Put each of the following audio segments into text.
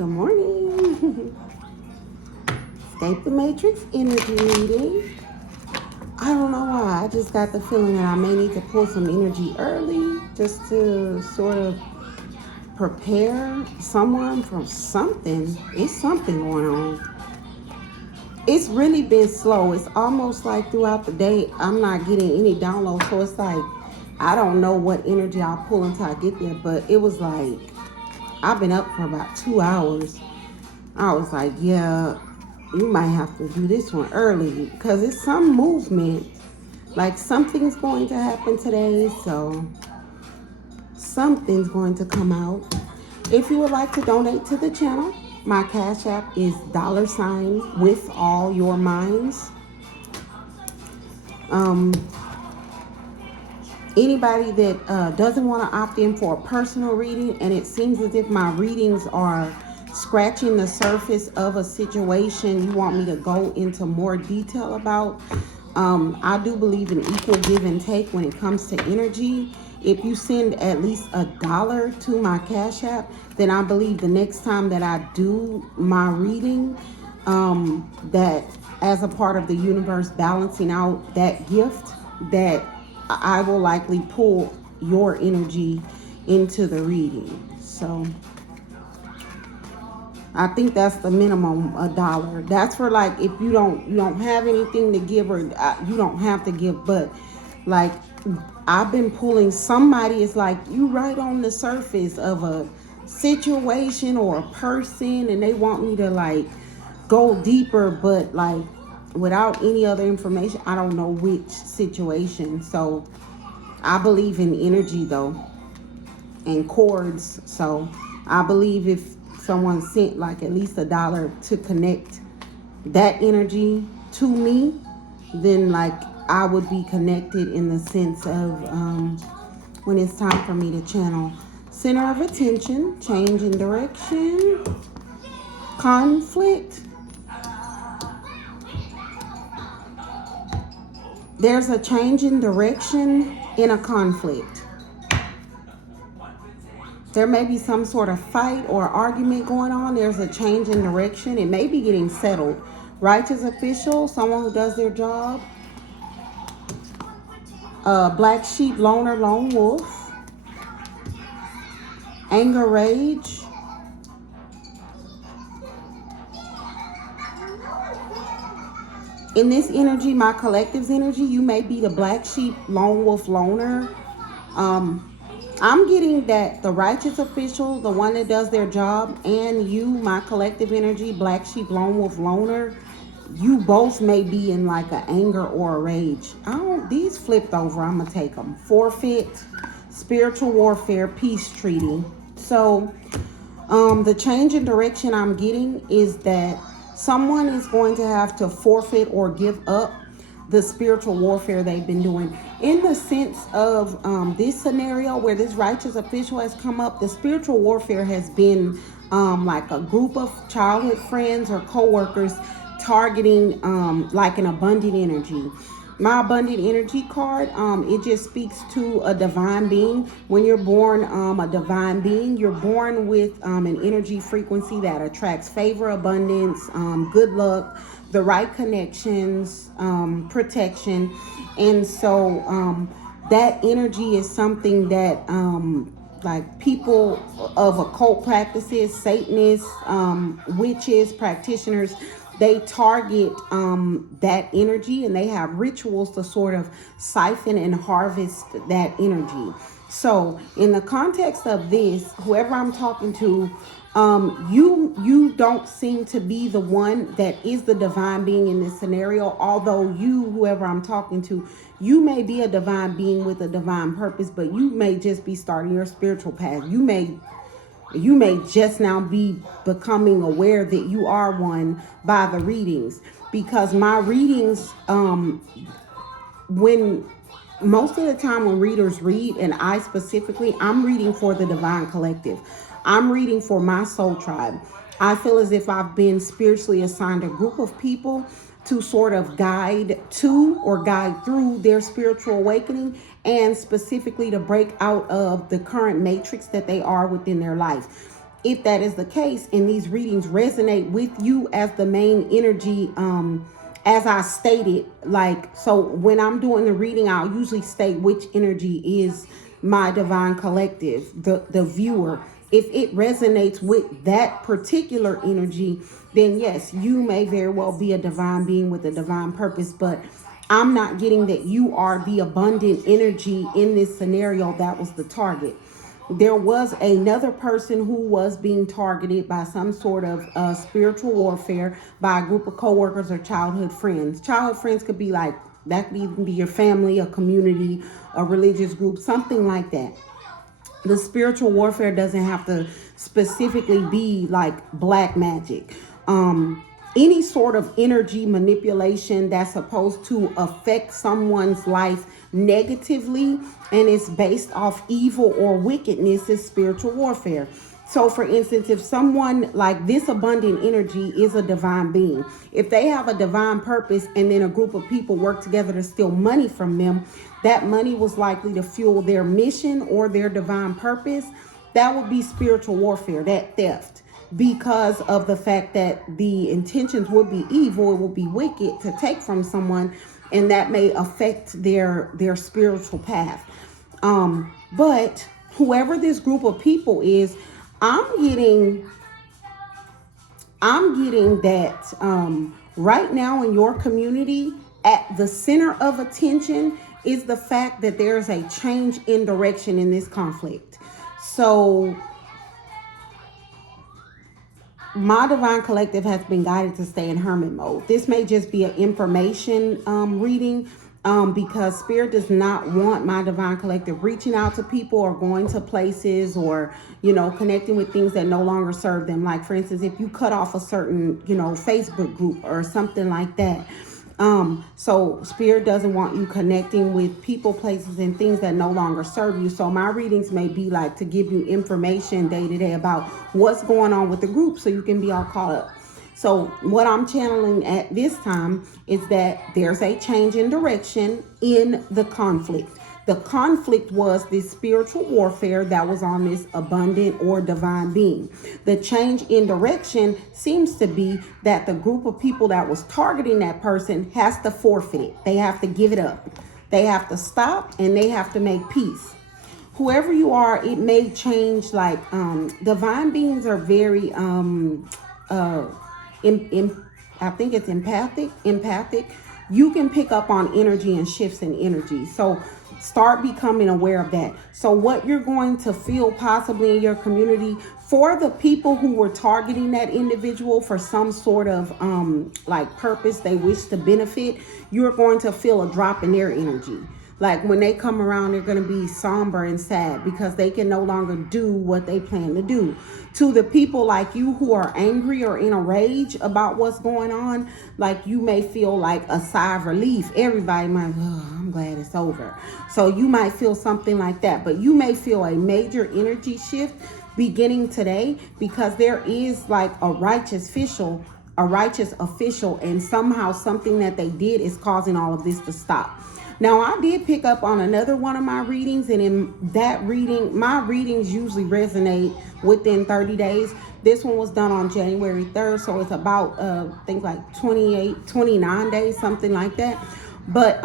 Good morning. Escape the Matrix energy reading. I don't know why. I just got the feeling that I may need to pull some energy early just to sort of prepare someone for something. It's something going on. It's really been slow. It's almost like throughout the day, I'm not getting any downloads. So it's like, I don't know what energy I'll pull until I get there. But it was like, I've been up for about 2 hours. I was like, yeah, you might have to do this one early because it's some movement. Like something's going to happen today. So something's going to come out. If you would like to donate to the channel, my Cash App is $ with all your minds. Anybody that doesn't want to opt in for a personal reading, and it seems as if my readings are scratching the surface of a situation you want me to go into more detail about, I do believe in equal give and take when it comes to energy. If you send at least $1 to my Cash App, then I believe the next time that I do my reading, that as a part of the universe balancing out that gift, that I will likely pull your energy into the reading. So I think that's the minimum, $1. That's for like if you don't have anything to give, or you don't have to give, but like I've been pulling, somebody is like you right on the surface of a situation or a person, and they want me to like go deeper, but like without any other information. I don't know which situation. So I believe in energy though, and chords. So I believe if someone sent like at least $1 to connect that energy to me, then like I would be connected in the sense of when it's time for me to channel. Center of attention, change in direction, conflict. There's a change in direction in a conflict. There may be some sort of fight or argument going on. There's a change in direction. It may be getting settled. Righteous official, someone who does their job. Black sheep, loner, lone wolf. Anger, rage. In this energy, my collective's energy, you may be the black sheep, lone wolf, loner. I'm getting that the righteous official, the one that does their job, and you, my collective energy, black sheep, lone wolf, loner, you both may be in like an anger or a rage. These flipped over, I'm gonna take them. Forfeit, spiritual warfare, peace treaty. So the change in direction I'm getting is that someone is going to have to forfeit or give up the spiritual warfare they've been doing. In the sense of this scenario where this righteous official has come up, the spiritual warfare has been like a group of childhood friends or co-workers targeting like an abundant energy. My abundant energy card, it just speaks to a divine being. When you're born a divine being, you're born with an energy frequency that attracts favor, abundance, good luck, the right connections, protection. And so that energy is something that like people of occult practices, Satanists, witches, practitioners, they target that energy, and they have rituals to sort of siphon and harvest that energy. So in the context of this, whoever I'm talking to, you don't seem to be the one that is the divine being in this scenario. Although you, whoever I'm talking to, you may be a divine being with a divine purpose, but you may just be starting your spiritual path. You may just now be becoming aware that you are one by the readings, because my readings, when most of the time when readers read, and I specifically, I'm reading for the divine collective. I'm reading for my soul tribe. I feel as if I've been spiritually assigned a group of people to sort of guide to or guide through their spiritual awakening, and specifically to break out of the current matrix that they are within their life. if that is the case and these readings resonate with you as the main energy, as I stated, like, so when I'm doing the reading, I'll usually state which energy is my divine collective, the viewer. If it resonates with that particular energy, then yes, you may very well be a divine being with a divine purpose, but I'm not getting that you are the abundant energy in this scenario that was the target. There was another person who was being targeted by some sort of spiritual warfare by a group of coworkers or childhood friends. Childhood friends could be like, that could even be your family, a community, a religious group, something like that. The spiritual warfare doesn't have to specifically be like black magic. Any sort of energy manipulation that's supposed to affect someone's life negatively and it's based off evil or wickedness is spiritual warfare. So, for instance, if someone like this abundant energy is a divine being, if they have a divine purpose and then a group of people work together to steal money from them, that money was likely to fuel their mission or their divine purpose. That would be spiritual warfare, that theft, because of the fact that the intentions would be evil, it would be wicked to take from someone, and that may affect their spiritual path. But whoever this group of people is, I'm getting that right now in your community, at the center of attention is the fact that there's a change in direction in this conflict. So my divine collective has been guided to stay in hermit mode. This may just be an information reading, because spirit does not want my divine collective reaching out to people or going to places or, connecting with things that no longer serve them. Like, for instance, if you cut off a certain, Facebook group or something like that. So spirit doesn't want you connecting with people, places, and things that no longer serve you. So my readings may be like to give you information day to day about what's going on with the group so you can be all caught up. So what I'm channeling at this time is that there's a change in direction in the conflict. The conflict was this spiritual warfare that was on this abundant or divine being. The change in direction seems to be that the group of people that was targeting that person has to forfeit it. They have to give it up. They have to stop and they have to make peace. Whoever you are, it may change. Like, divine beings are very I think it's empathic. You can pick up on energy and shifts in energy. So start becoming aware of that. So what you're going to feel possibly in your community, for the people who were targeting that individual for some sort of like purpose they wish to benefit, you're going to feel a drop in their energy. Like, when they come around, they're going to be somber and sad because they can no longer do what they plan to do. To the people like you who are angry or in a rage about what's going on, like, you may feel like a sigh of relief. Everybody might, I'm glad it's over. So you might feel something like that, but you may feel a major energy shift beginning today because there is like a righteous official, and somehow something that they did is causing all of this to stop. Now, I did pick up on another one of my readings, and in that reading, my readings usually resonate within 30 days. This one was done on January 3rd, so it's about, I think like 29 days, something like that. But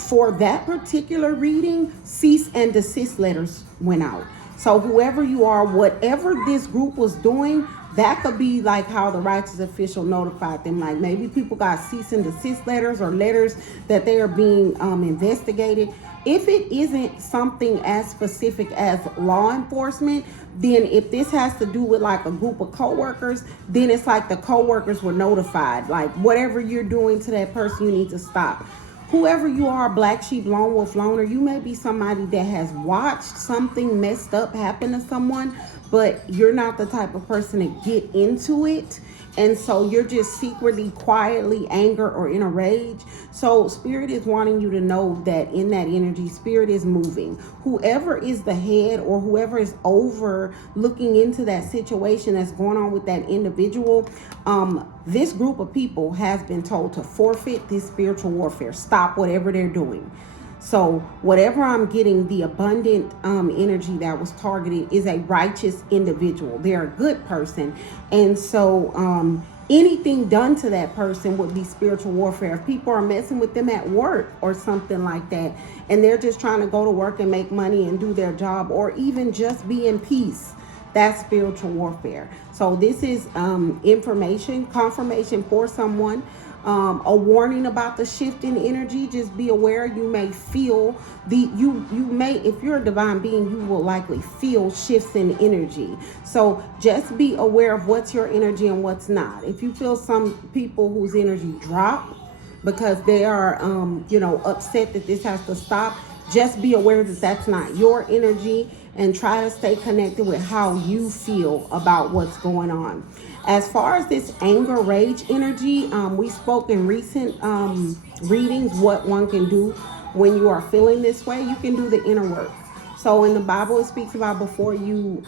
for that particular reading, cease and desist letters went out. So whoever you are, whatever this group was doing, that could be like how the righteous official notified them. Like, maybe people got cease and desist letters or letters that they are being investigated. If it isn't something as specific as law enforcement, then if this has to do with like a group of coworkers, then it's like the coworkers were notified. Like, whatever you're doing to that person, you need to stop. Whoever you are, black sheep, lone wolf, loner, you may be somebody that has watched something messed up happen to someone, but you're not the type of person to get into it. And so you're just secretly, quietly angry or in a rage. So spirit is wanting you to know that in that energy, spirit is moving. Whoever is the head or whoever is over looking into that situation that's going on with that individual, this group of people has been told to forfeit this spiritual warfare. Stop whatever they're doing. So whatever I'm getting, the abundant energy that was targeted is a righteous individual. They're a good person. And so anything done to that person would be spiritual warfare. If people are messing with them at work or something like that, and they're just trying to go to work and make money and do their job, or even just be in peace, that's spiritual warfare. So this is information, confirmation for someone, a warning about the shift in energy. Just be aware. You may feel you may, if you're a divine being, you will likely feel shifts in energy. So just be aware of what's your energy and what's not. If you feel some people whose energy drop because they are upset that this has to stop, just be aware that that's not your energy, and try to stay connected with how you feel about what's going on. As far as this anger, rage energy, we spoke in recent readings what one can do when you are feeling this way. You can do the inner work. So in the Bible, it speaks about before you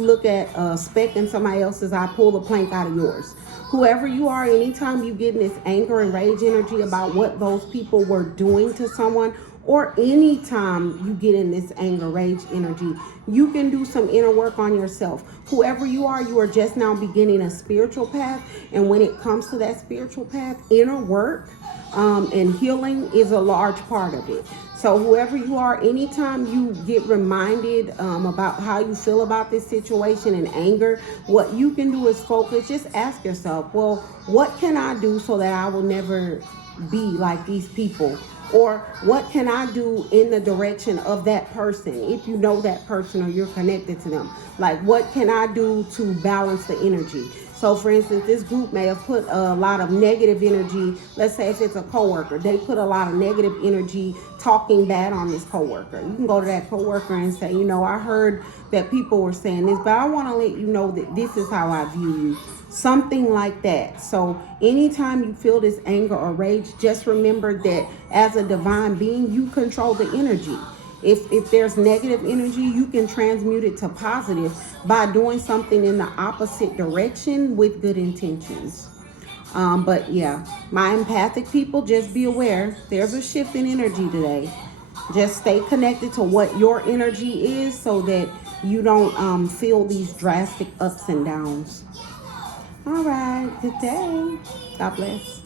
look at a speck in somebody else's eye, pull the plank out of yours. Whoever you are, anytime you get in this anger and rage energy about what those people were doing to someone, or anytime you get in this anger, rage energy, you can do some inner work on yourself. Whoever you are just now beginning a spiritual path. And when it comes to that spiritual path, inner work and healing is a large part of it. So whoever you are, anytime you get reminded about how you feel about this situation and anger, what you can do is focus. Just ask yourself, well, what can I do so that I will never be like these people? Or what can I do in the direction of that person, if you know that person or you're connected to them? Like, what can I do to balance the energy? So for instance, this group may have put a lot of negative energy. Let's say if it's a coworker, they put a lot of negative energy talking bad on this coworker. You can go to that coworker and say, I heard that people were saying this, but I want to let you know that this is how I view you. Something like that. So anytime you feel this anger or rage, just remember that as a divine being, you control the energy. If there's negative energy, you can transmute it to positive by doing something in the opposite direction with good intentions. But yeah, my empathic people, just be aware. There's a shift in energy today. Just stay connected to what your energy is so that you don't feel these drastic ups and downs. All right, good day. God bless.